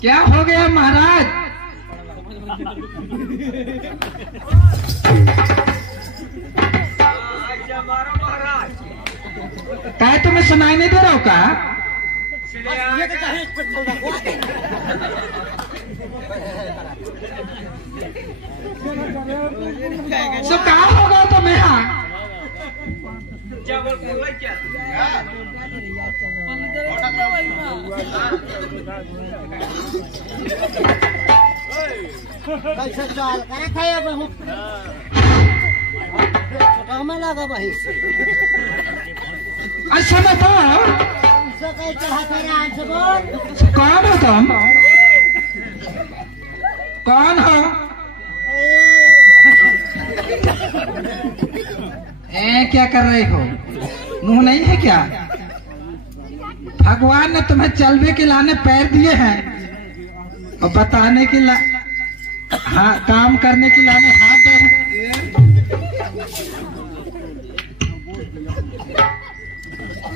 क्या हो गया महाराज? क्या तुम्हें सुनाई नहीं दे रहा हो का? तो क्या होगा तुम्हें? हाँ लगा भाई अच्छा बताओ कौन हो तुम? कौन हो? क्या कर रहे हो? मुंह नहीं है क्या? भगवान ने तुम्हें चलने के लाने पैर दिए हैं और बताने के हाँ काम करने के लाने हाथ दे हैं।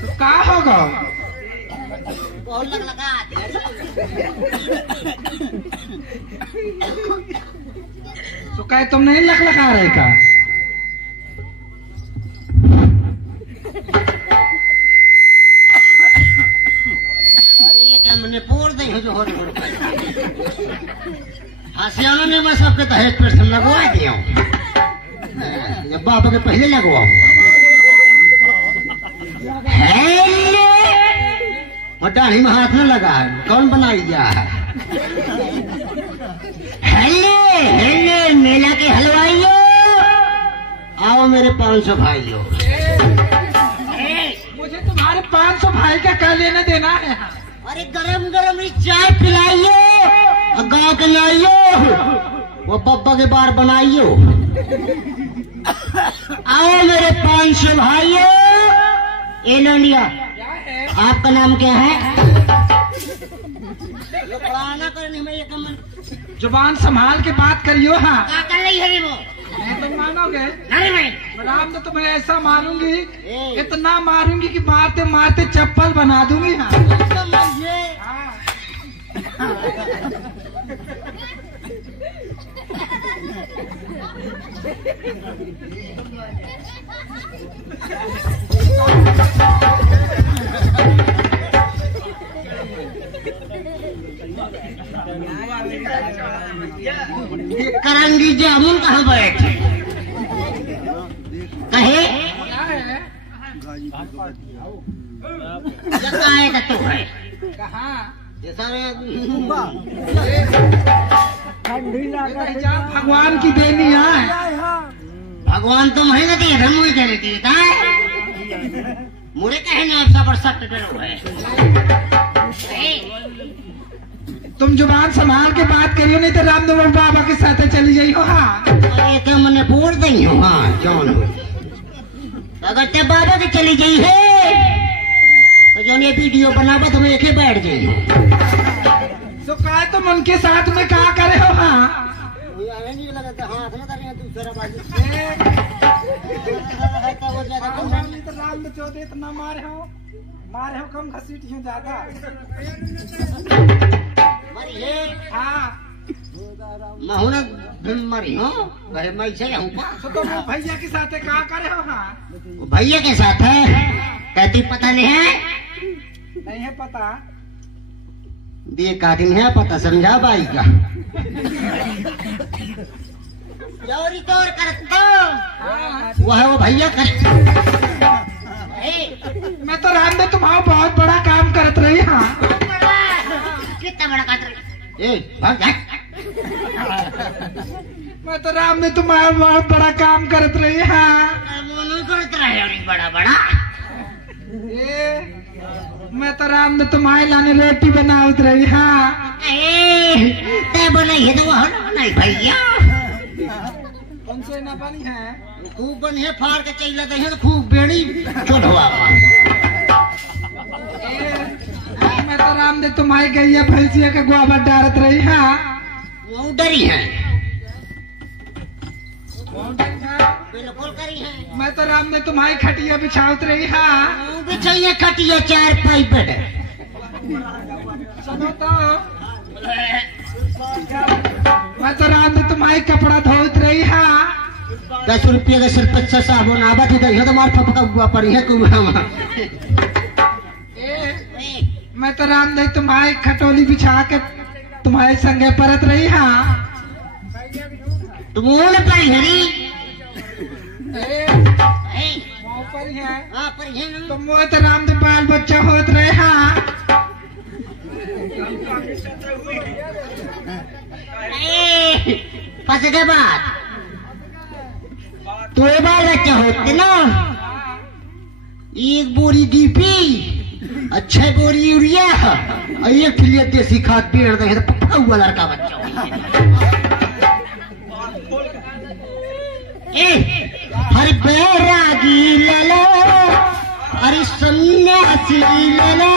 तो क्या होगा? तो क्या तुम नहीं लगा रहे का? हसियाना ने बस आपके दहेज पेट से लगवा दिया जब बाबा के पहले लगवाओ। और दाढ़ी में हाथ में लगा है, कौन बनाई गया है? हेले मेला के हलवाइयों, आओ मेरे 500 भाइयों। मुझे तुम्हारे 500 भाई का क्या लेना देना है? अरे गरम गरम चाय पिलाइयो और गाँव के लाइयो, वो बब्बा के बार बनाइयो। आओ मेरे 500 भाइयों। ए लो लिया, आपका नाम क्या है? जुबान संभाल के बात करियो। हाँ क्या कर रही है वो? मैं तुम मानोगे? नहीं मैं मैडम तो तुम्हें ऐसा मारूंगी, इतना मारूंगी कि मारते मारते चप्पल बना दूंगी। हाँ करंगी जामुन कहाँ बैठे कहे? आएगा तो है कहाँ? भगवान की देनी है। भगवान तो महीने दिए थे, मुझे दे देती है। मुझे कहे ना आप पर सख्त डरो है। तुम जुबान संभाल के बात करियो, नहीं तो रामदेव बाबा के साथ चली जाइयो। हाँ के मैंने बोल दी हूँ। हाँ जौन हो अगर ते बाबा के चली गई है तो जो ये वीडियो बनावा तो मैं एक ही बैठ गई हूँ। तो काय तुम उनके साथ में क्या करे हो? हाँ राम चौधरी इतना मारे हो कम घसीट क्यों ज्यादा हाँ मरी हो मैं से तो भैया के साथ क्या करे हो? हाँ भैया के साथ है कहती पता नहीं है नहीं है पता देख आदमी है पता समझा बाई का चोरी तोड़ कर वो है वो भैया कर मैं तो राम में तुम्हारा बहुत बड़ा काम करत रही। हाँ कितना बड़ा कर रही मैं तो राम में तुम्हारा बहुत बड़ा काम करत रही। हाँ करत रहे बड़ा बड़ा मैं तो राम में तुम्हारे लाने रोटी बनावत रही। हाँ ते बोले ये तो वो नहीं भैया उनसे न बनी है खूब बनी है फाड़ के चाहिए लगे हैं तो खूब बेड़ी छोड़वा मैं तो राम ने तुम्हारी गैया भैंसिया का गोबर डालत रही। हाँ वो डरी है बिल्कुल करी है। मैं तो राम ने तुम्हारी खटिया बिछावत रही। हाँ बिछाइए खटिया 4 पाइप सुनो तो मैं तो राम ने तुम्हारी कपड़ा धोत रही। हाँ 10 रुपये का सिर्फ 50 साबुन आवा थी तो मार फपका हुआ पड़ी है मैं तो राम ने तुम्हारी खटोली बिछा के तुम्हारे संगे परत रही। हाँ तुम पड़ी हरी पर है तुम वो तो राम ने बाल बच्चा होत रहे। हाँ फंस गए बात तो बाल बच्चा होते ना 1 बोरी डीपी 6 बोरी यूरिया और 1 किलो देसी खाद पेड़ देखे तो पक्का हुआ लड़का बच्चा हर बैरागी ललो अरे सन्यासी ललो